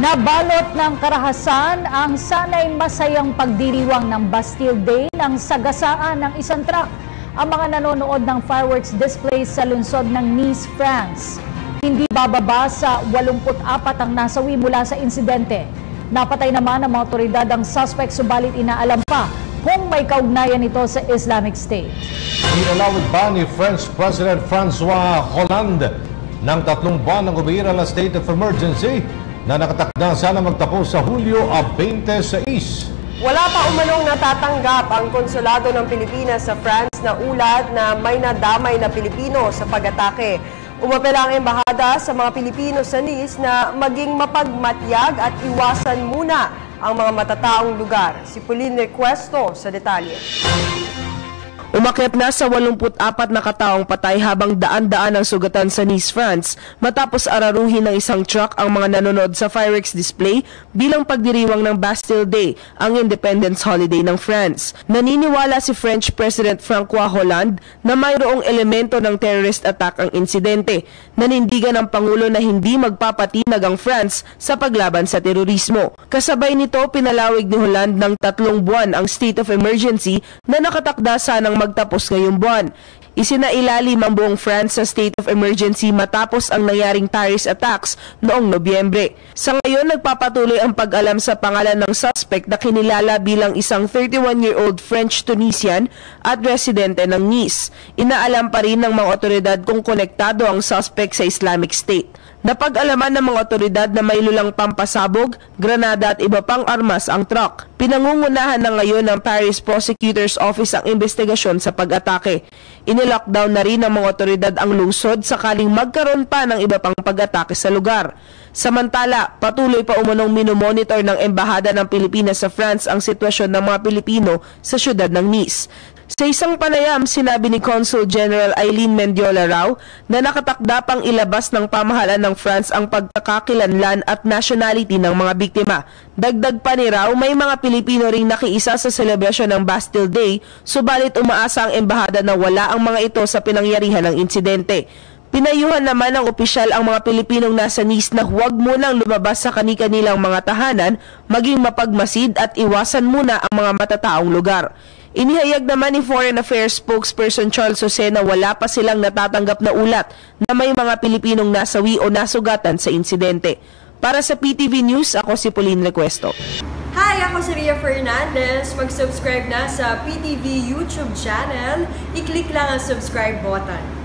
Nabalot ng karahasan ang sanay masayang pagdiriwang ng Bastille Day ng sagasaan ng isang truck. Ang mga nanonood ng fireworks display sa lungsod ng Nice, France. Hindi bababa sa 84 ang nasawi mula sa insidente. Napatay naman ng mga otoridad ang suspect, subalit inaalam pa kung may kaugnayan ito sa Islamic State. Inalawid ba ni French President François Hollande ng 3 buwan ng umiiral na state of emergency na nakatakda sana magtapos sa Hulyo 26? Wala pa umanong natatanggap ang konsulado ng Pilipinas sa France na ulat na may nadamay na Pilipino sa pag-atake. Umapela ang embahada sa mga Pilipino sa Nice na maging mapagmatyag at iwasan muna ang mga matataong lugar. Si Pauline Requesto sa detalye. Umakyat na sa 84 na kataong patay habang daan-daan ang sugatan sa Nice, France matapos araruhin ng isang truck ang mga nanonood sa fireworks display bilang pagdiriwang ng Bastille Day, ang Independence Holiday ng France. Naniniwala si French President François Hollande na mayroong elemento ng terrorist attack ang insidente. Nanindigan ang Pangulo na hindi magpapatinag ang France sa paglaban sa terorismo. Kasabay nito, pinalawig ni Hollande ng 3 buwan ang state of emergency na nakatakda sanang magtapos ngayong buwan. Isinailalim ang buong France sa state of emergency matapos ang nangyaring terrorist attacks noong Nobyembre. Sa ngayon, nagpapatuloy ang pag-alam sa pangalan ng suspect na kinilala bilang isang 31-year-old French-Tunisian at residente ng Nice. Inaalam pa rin ng mga otoridad kung konektado ang suspect sa Islamic State. Napag-alaman ng mga otoridad na may lulang pampasabog, granada at iba pang armas ang truck. Pinangungunahan na ngayon ng Paris Prosecutor's Office ang investigasyon sa pag-atake. Inilockdown na rin ng mga otoridad ang lungsod sakaling magkaroon pa ng iba pang pag-atake sa lugar. Samantala, patuloy pa umunong minomonitor ng Embahada ng Pilipinas sa France ang sitwasyon ng mga Pilipino sa siyudad ng Nice. Sa isang panayam, sinabi ni Consul General Eileen Mendiola Rao na nakatakda pang ilabas ng pamahalaan ng France ang pagkakakilanlan at nationality ng mga biktima. Dagdag pa ni Rao, may mga Pilipino ring nakiisa sa selebrasyon ng Bastille Day, subalit umaasa ang embahada na wala ang mga ito sa pinangyarihan ng insidente. Pinayuhan naman ng opisyal ang mga Pilipinong nasa Nice na huwag munang lumabas sa kani-kanilang mga tahanan, maging mapagmasid at iwasan muna ang mga matataong lugar. Inihayag naman ni Foreign Affairs spokesperson Charles Jose na wala pa silang natatanggap na ulat na may mga Pilipinong nasawi o nasugatan sa insidente. Para sa PTV News, ako si Pauline Requesto. Hi, ako si Ria Fernandez. Mag-subscribe na sa PTV YouTube channel. I-click lang ang subscribe button.